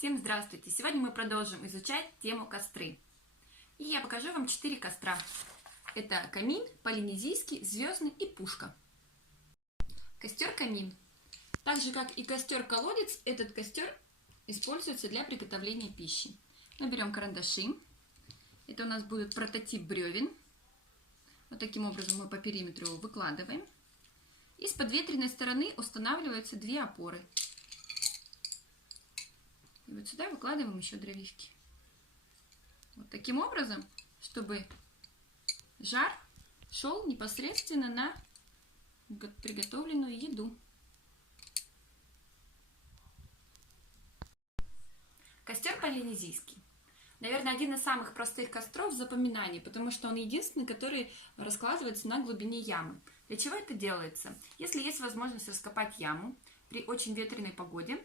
Всем здравствуйте! Сегодня мы продолжим изучать тему костры. И я покажу вам 4 костра. Это камин, полинезийский, звездный и пушка. Костер-камин. Так же, как и костер-колодец, этот костер используется для приготовления пищи. Мы берем карандаши. Это у нас будет прототип бревен. Вот таким образом мы по периметру его выкладываем. И с подветренной стороны устанавливаются 2 опоры. И вот сюда выкладываем еще дровишки. Вот таким образом, чтобы жар шел непосредственно на приготовленную еду. Костер полинезийский. Наверное, один из самых простых костров в запоминании, потому что он единственный, который раскладывается на глубине ямы. Для чего это делается? Если есть возможность раскопать яму при очень ветреной погоде,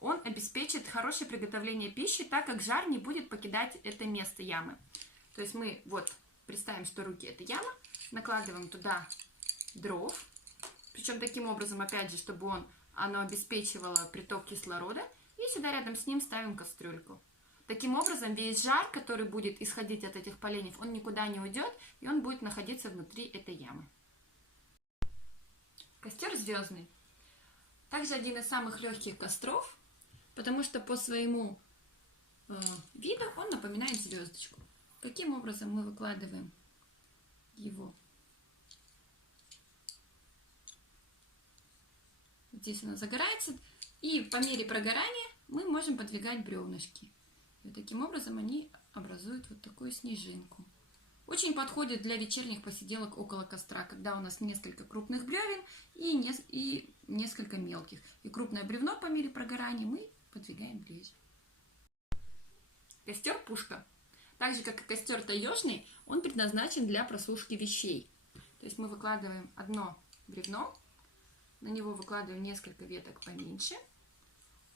он обеспечит хорошее приготовление пищи, так как жар не будет покидать это место ямы. То есть мы вот представим, что руки это яма, накладываем туда дров, причем таким образом, опять же, чтобы оно обеспечивало приток кислорода, и сюда рядом с ним ставим кастрюльку. Таким образом, весь жар, который будет исходить от этих поленьев, он никуда не уйдет, и он будет находиться внутри этой ямы. Костер звездный. Также один из самых легких костров, потому что по своему виду он напоминает звездочку. Каким образом мы выкладываем его? Здесь она загорается, и по мере прогорания мы можем подвигать бревнышки. И таким образом они образуют вот такую снежинку. Очень подходит для вечерних посиделок около костра, когда у нас несколько крупных бревен и несколько мелких. И крупное бревно по мере прогорания мы подвигаем ближе. Костер-пушка. Так же, как и костер таежный, он предназначен для просушки вещей. То есть мы выкладываем одно бревно, на него выкладываем несколько веток поменьше.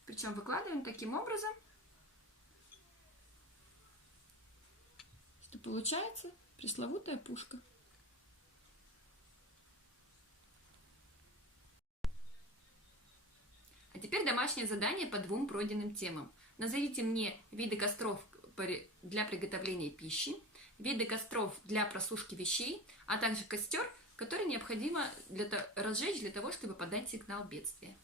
Причем выкладываем таким образом, что получается пресловутая пушка. А теперь домашнее задание по 2 пройденным темам. Назовите мне виды костров для приготовления пищи, виды костров для просушки вещей, а также костер, который необходимо разжечь для того, чтобы подать сигнал бедствия.